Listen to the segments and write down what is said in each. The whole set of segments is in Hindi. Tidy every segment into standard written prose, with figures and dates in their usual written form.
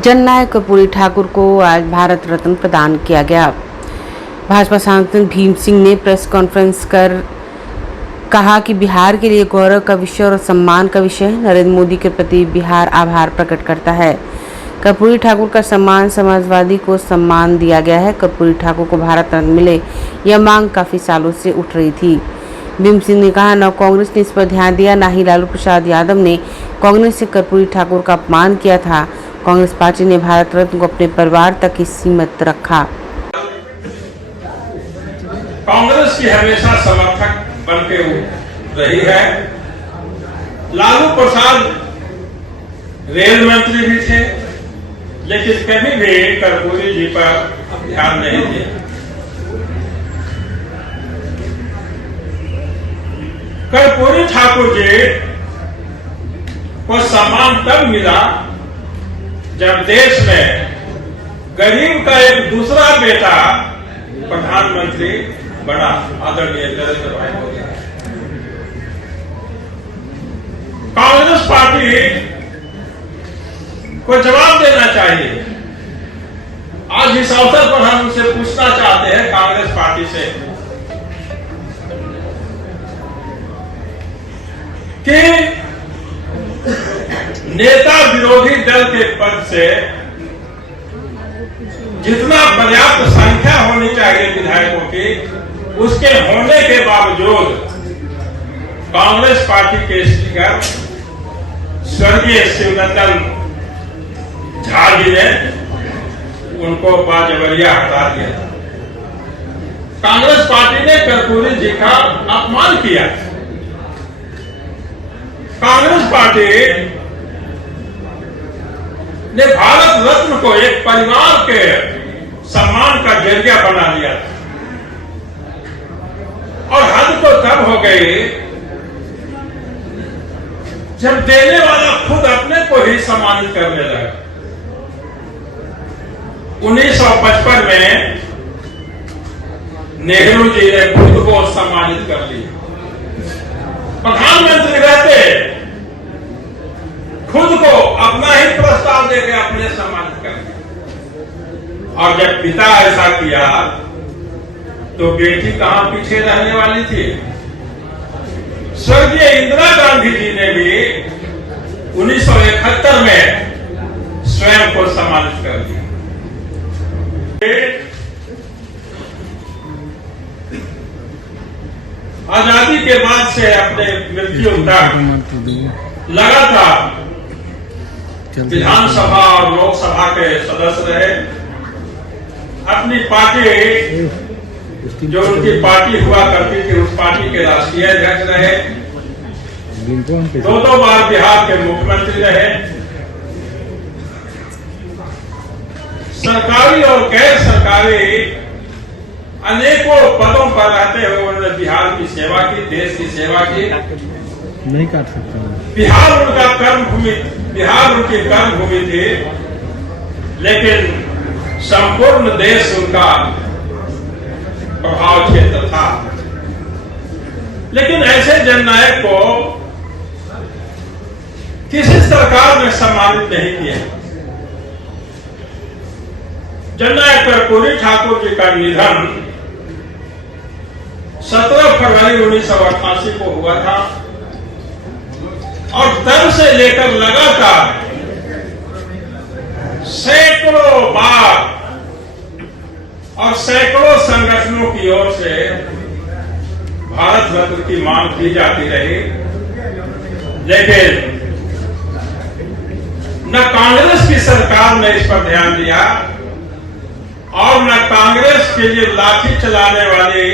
जननायक कर्पूरी ठाकुर को आज भारत रत्न प्रदान किया गया। भाजपा सांसद भीम सिंह ने प्रेस कॉन्फ्रेंस कर कहा कि बिहार के लिए गौरव का विषय और सम्मान का विषय है। नरेंद्र मोदी के प्रति बिहार आभार प्रकट करता है। कर्पूरी ठाकुर का सम्मान समाजवादी को सम्मान दिया गया है। कर्पूरी ठाकुर को भारत रत्न मिले, यह मांग काफी सालों से उठ रही थी। भीम सिंह ने कहा, न कांग्रेस ने इस पर ध्यान दिया, न ही लालू प्रसाद यादव ने कांग्रेस से कर्पूरी ठाकुर का अपमान किया था। कांग्रेस पार्टी ने भारत रत्न को अपने परिवार तक ही सीमित रखा। कांग्रेस की हमेशा समर्थक बनके रही है। लालू प्रसाद रेल मंत्री भी थे, लेकिन कभी भी कर्पूरी जी पर ध्यान नहीं दिया। कर्पूरी ठाकुर जी को सम्मान तब मिला जब देश में गरीब का एक दूसरा बेटा प्रधानमंत्री बड़ा, आदरणीय नरेंद्र भाई मोदी। कांग्रेस पार्टी को जवाब देना चाहिए। आज इस अवसर पर हम उनसे पूछना चाहते हैं, कांग्रेस पार्टी से, कि नेता विरोधी दल के पद से जितना पर्याप्त संख्या होनी चाहिए विधायकों की, उसके होने के बावजूद कांग्रेस पार्टी के स्पीकर स्वर्गीय शिवनंदन झा जी ने उनको बाजबरिया हटा दिया। कांग्रेस पार्टी ने कर्पूरी जी का अपमान किया। कांग्रेस पार्टी ने भारत रत्न को एक परिवार के सम्मान का जरिया बना लिया था। और हद तो तब हो गई जब देने वाला खुद अपने को ही सम्मानित करने लगा। 1955 में नेहरू जी ने खुद को सम्मानित कर लिया। प्रधानमंत्री रहते खुद को अपना ही प्रस्ताव देकर अपने सम्मानित कर दिया। और जब पिता ऐसा किया तो बेटी कहां पीछे रहने वाली थी। स्वर्गीय इंदिरा गांधी जी ने भी 1971 में स्वयं को सम्मानित कर दिया। आजादी के बाद से अपने मृत्यु तक लगातार विधानसभा और लोकसभा के सदस्य रहे। अपनी पार्टी, जो उनकी पार्टी हुआ करती थी, उस पार्टी के राष्ट्रीय अध्यक्ष रहे। 2 बार बिहार के मुख्यमंत्री रहे। सरकारी और गैर सरकारी अनेकों पदों पर रहते हुए उन्होंने बिहार की सेवा की, देश की सेवा की। नहीं काट सकता। बिहार उनका कर्मभूमि, बिहार उनकी कर्मभूमि थी, लेकिन संपूर्ण देश उनका प्रभाव क्षेत्र था। लेकिन ऐसे जननायक को किसी सरकार ने सम्मानित नहीं किया। जननायक कर्पूरी ठाकुर जी का निधन 17 फरवरी 1988 को हुआ था। और तब से लेकर लगातार सैकड़ों बार और सैकड़ों संगठनों की ओर से भारत रत्न की मांग की जाती रही, लेकिन न कांग्रेस की सरकार ने इस पर ध्यान दिया और न कांग्रेस के लिए लाठी चलाने वाली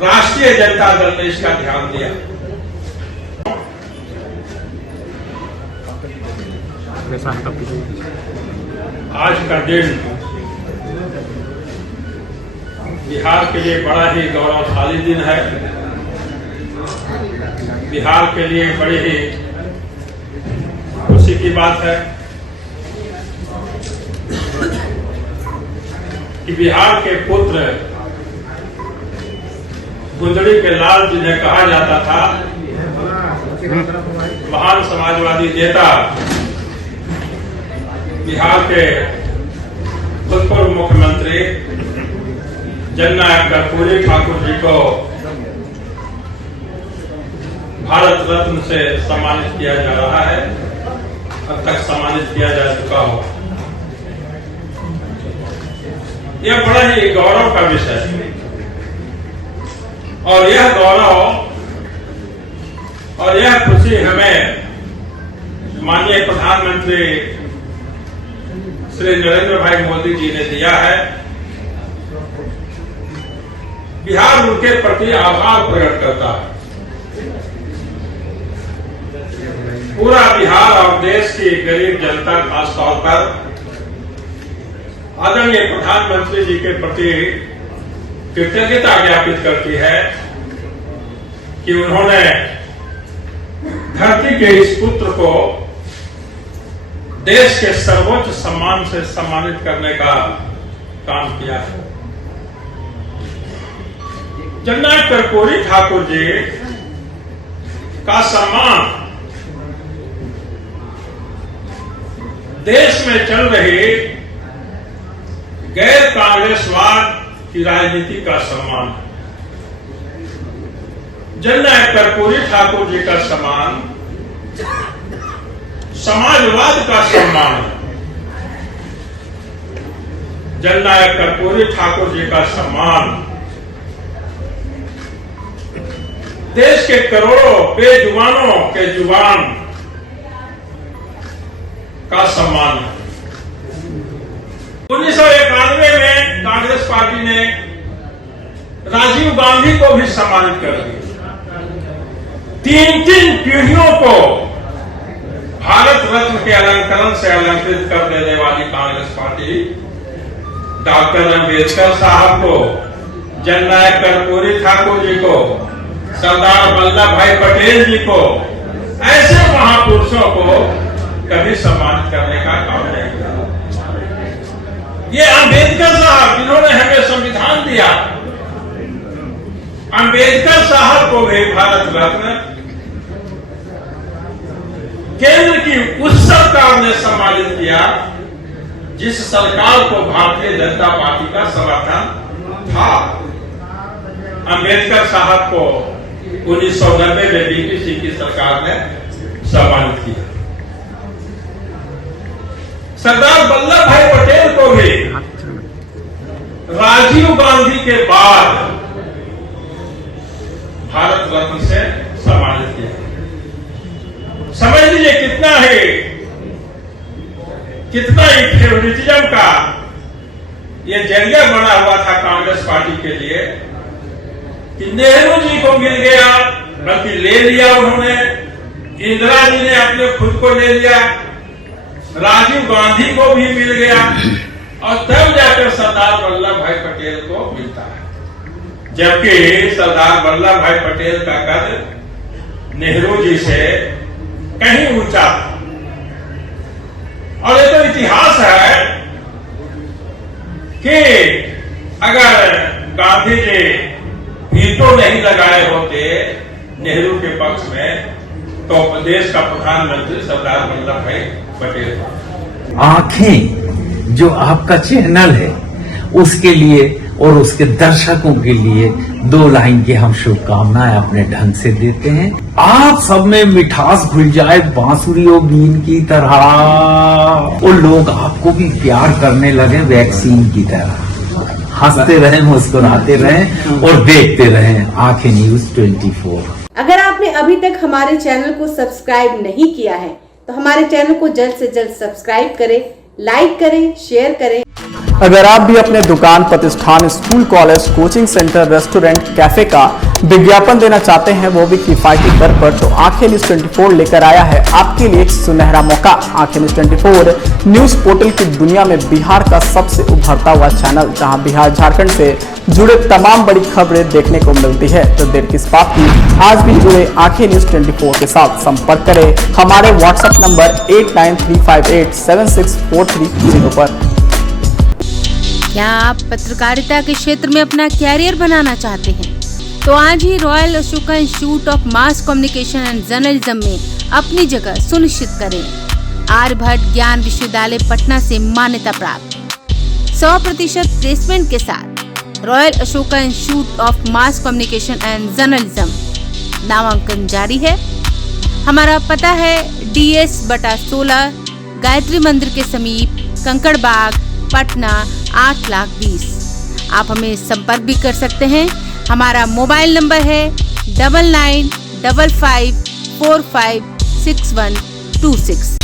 राष्ट्रीय जनता दल ने इसका ध्यान दिया। आज का दिन बिहार के लिए बड़ा ही गौरवशाली दिन है। बिहार के लिए बड़ी ही खुशी की बात है कि बिहार के पुत्र गुंदड़ी के लाल जिन्हें कहा जाता था, महान समाजवादी नेता बिहार के भूतपूर्व मुख्यमंत्री जननायक कर्पूरी ठाकुर जी को भारत रत्न से सम्मानित किया जा रहा है। अब तक सम्मानित किया जा चुका हो। यह बड़ा ही गौरव का विषय है और यह गौरव और यह खुशी हमें माननीय प्रधानमंत्री श्री नरेंद्र भाई मोदी जी ने दिया है। बिहार उनके प्रति आभार प्रकट करता है। पूरा बिहार और देश की गरीब जनता खासतौर पर आदरणीय प्रधानमंत्री जी के प्रति कृतज्ञता ज्ञापित करती है कि उन्होंने धरती के इस पुत्र को देश के सर्वोच्च सम्मान से सम्मानित करने का काम किया है। जननायक कर्पूरी ठाकुर जी का सम्मान देश में चल रही गैर कांग्रेसवाद की राजनीति का सम्मान है। जननायक कर्पूरी ठाकुर जी का सम्मान समाजवाद का सम्मान है। जननायक कर्पूरी ठाकुर जी का सम्मान देश के करोड़ों बेजुबानों के जुबान का सम्मान है। 1991 में कांग्रेस पार्टी ने राजीव गांधी को भी सम्मानित कर दिया। 3 पीढ़ियों को भारत रत्न के अलंकरण से अलंकृत कर देने वाली कांग्रेस पार्टी डॉक्टर अंबेडकर साहब को, जननायक कर्पूरी ठाकुर जी को, सरदार वल्लभ भाई पटेल जी को, ऐसे महापुरुषों को कभी सम्मानित करने का काम नहीं किया। ये अंबेडकर साहब जिन्होंने हमें संविधान दिया, अंबेडकर साहब को भी भारत रत्न केंद्र की उस सरकार ने सम्मानित किया जिस सरकार को भारतीय जनता पार्टी का समर्थन था। अंबेडकर साहब को 1990 में बीपीसी की सरकार ने सम्मानित किया। सरदार वल्लभ भाई पटेल को भी राजीव गांधी के बाद भारत रत्न से सम्मानित किया। समझ लीजिए कितना ही फेवरिटिज्म का ये जरिया बना हुआ था कांग्रेस पार्टी के लिए कि नेहरू जी को मिल गया, बल्कि ले लिया उन्होंने, इंदिरा जी ने अपने खुद को ले लिया, राजीव गांधी को भी मिल गया और तब जाकर सरदार वल्लभ भाई पटेल को मिलता है। जबकि सरदार वल्लभ भाई पटेल का कद नेहरू जी से कहीं ऊंचा था। और ये तो इतिहास है कि अगर गांधी जी वीटो नहीं लगाए होते नेहरू के पक्ष में तो देश का प्रधानमंत्री सरदार वल्लभ भाई पटेल। आंखें जो आपका चैनल है उसके लिए और उसके दर्शकों के लिए 2 लाइन की हम शुभकामनाएं अपने ढंग से देते हैं। आप सब में मिठास घुल जाए बांसुरी और बीन की तरह और लोग आपको भी प्यार करने लगे वैक्सीन की तरह। हंसते रहें, मुस्कुराते रहें और देखते रहें आंखें न्यूज 24। अगर आपने अभी तक हमारे चैनल को सब्सक्राइब नहीं किया है तो हमारे चैनल को जल्द से जल्द सब्सक्राइब करें, लाइक करें, शेयर करें। अगर आप भी अपने दुकान, प्रतिष्ठान, school, college, coaching centre, restaurant, cafe का विज्ञापन देना चाहते हैं, वो भी किफायती दर पर, तो आंखें न्यूज 24 लेकर आया है आपके लिए एक सुनहरा मौका। आंखें न्यूज 24 न्यूज पोर्टल की दुनिया में बिहार का सबसे उभरता हुआ चैनल, जहां बिहार झारखंड से जुड़े तमाम बड़ी खबरें देखने को मिलती है। तो देर किस बात की, आज भी जुड़े आंखें न्यूज 24 के साथ संपर्क करें हमारे व्हाट्सएप नंबर 8935876430 पर। क्या आप पत्रकारिता के क्षेत्र में अपना कैरियर बनाना चाहते हैं? तो आज ही Royal Ashoka Institute of Mass Communication and Journalism में अपनी जगह सुनिश्चित करें। आर्यभट्ट ज्ञान विश्वविद्यालय पटना से मान्यता प्राप्त, 100% प्लेसमेंट के साथ royal Ashoka Institute of Mass Communication and journalism नामांकन जारी है। हमारा पता है DS/16 गायत्री मंदिर के समीप, कंकड़ बाग, पटना 8,20,000। आप हमें संपर्क भी कर सकते हैं। हमारा मोबाइल नंबर है 9955456126।